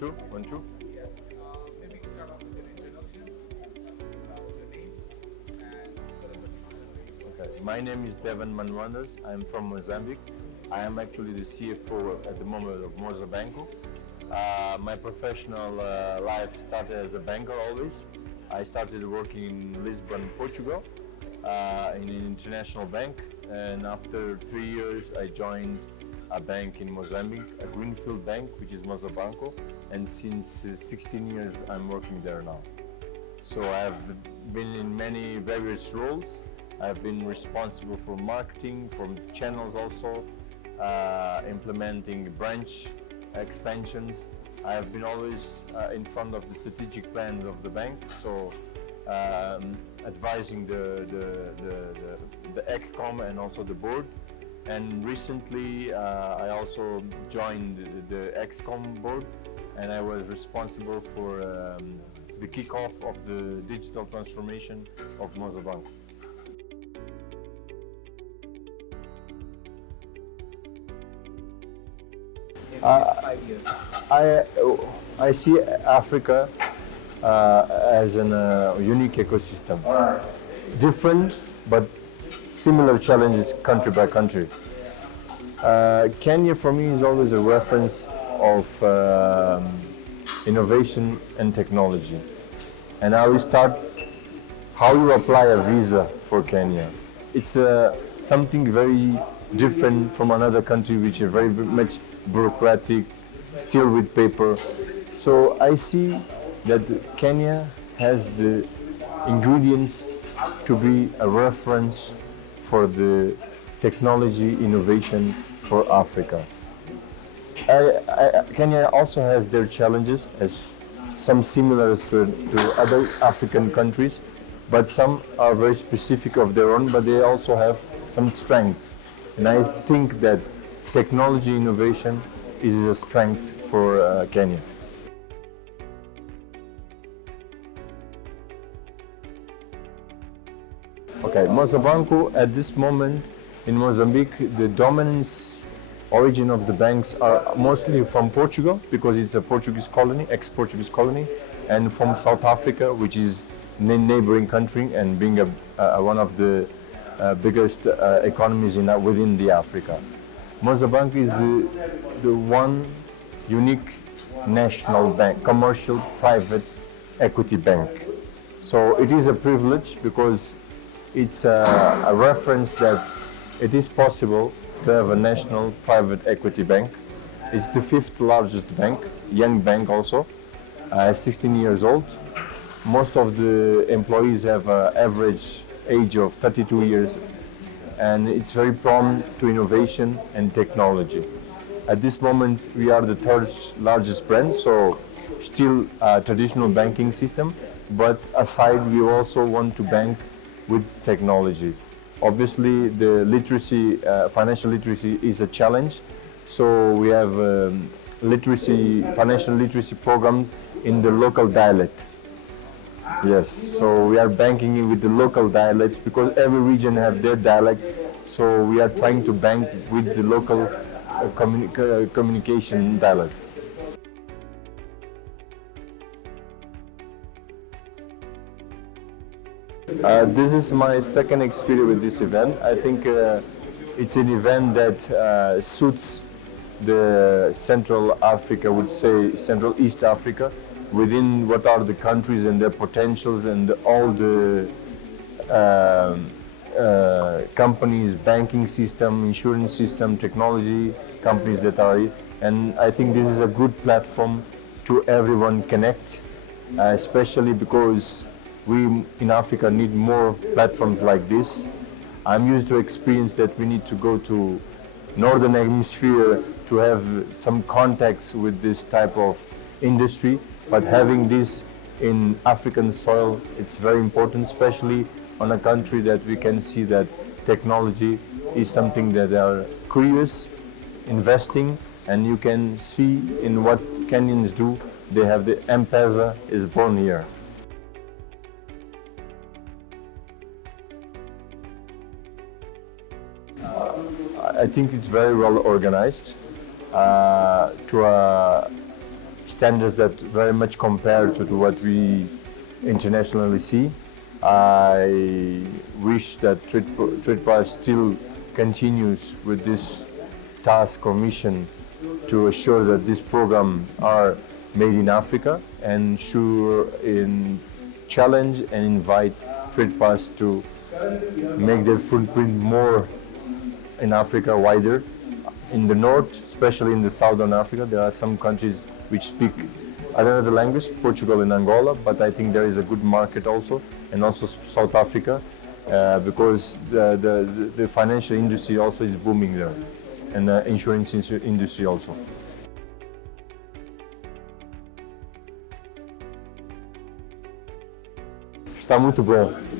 two, 1, 2. Maybe you can start off with an introduction about your name and what is what Okay. My name is DEVAN MANMOANDAS. I'm from Mozambique. I am actually the CFO at the moment of Moza Banco. My professional life started as a banker always. I started working in Lisbon, Portugal, in an international bank, and after 3 years I joined a bank in Mozambique, a greenfield bank, which is Moza Banco, and since 16 years I'm working there now. So I've been in many various roles. I've been responsible for marketing, for channels also, implementing branch expansions. I have been always in front of the strategic plan of the bank, so advising the ExCom and also the board. And recently I also joined the ExCom board, and I was responsible for the kickoff of the digital transformation of Moza Banco. in the next 5 years? I see Africa as a unique ecosystem, different but similar challenges country by country. Kenya for me is always a reference of innovation and technology. And I will start how you apply a visa for Kenya. It's something very different from another country which is very much bureaucratic, still with paper. So I see that Kenya has the ingredients to be a reference for the technology innovation for Africa. Kenya also has their challenges, as some similar to other African countries, but some are very specific of their own, but they also have some strengths. And I think that technology innovation is a strength for Kenya. Okay, Moza Banco at this moment in Mozambique, the dominance origin of the banks are mostly from Portugal, because it's a Portuguese colony, ex-Portuguese colony, and from South Africa, which is a neighboring country and being one of the biggest economies within the Africa. Moza Banco is the one unique national bank, commercial private equity bank. So it is a privilege because it's a reference that it is possible to have a national private equity bank. It's the 5th largest bank, young bank also, 16 years old. Most of the employees have an average age of 32 years, and it's very prone to innovation and technology. At this moment we are the 3rd largest brand, so still a traditional banking system, but aside we also want to bank with technology. Obviously the literacy, financial literacy is a challenge, so we have financial literacy program in the local dialect. Yes, so we are banking with the local dialect because every region have their dialect, so we are trying to bank with the local communication dialect. This is my second experience with this event. I think it's an event that suits the Central Africa, would say Central East Africa, within what are the countries and their potentials and all the companies, banking system, insurance system, technology companies that are, and I think this is a good platform to everyone connect, especially because we in Africa need more platforms like this. I'm used to experience that we need to go to Northern Hemisphere to have some contacts with this type of industry, but having this in African soil, it's very important, especially on a country that we can see that technology is something that they are curious, investing, and you can see in what Kenyans do. They have the M-Pesa is born here. I think it's very well organized to a standards that very much compare to what we internationally see. I wish that TradePass still continues with this task or mission to assure that this program are made in Africa, and challenge and invite TradePass to make their footprint more in Africa, wider. In the north, especially in the southern Africa, there are some countries which speak another language, Portugal and Angola, but I think there is a good market also, and also South Africa, because the financial industry also is booming there, and the insurance industry also. Está muito bom.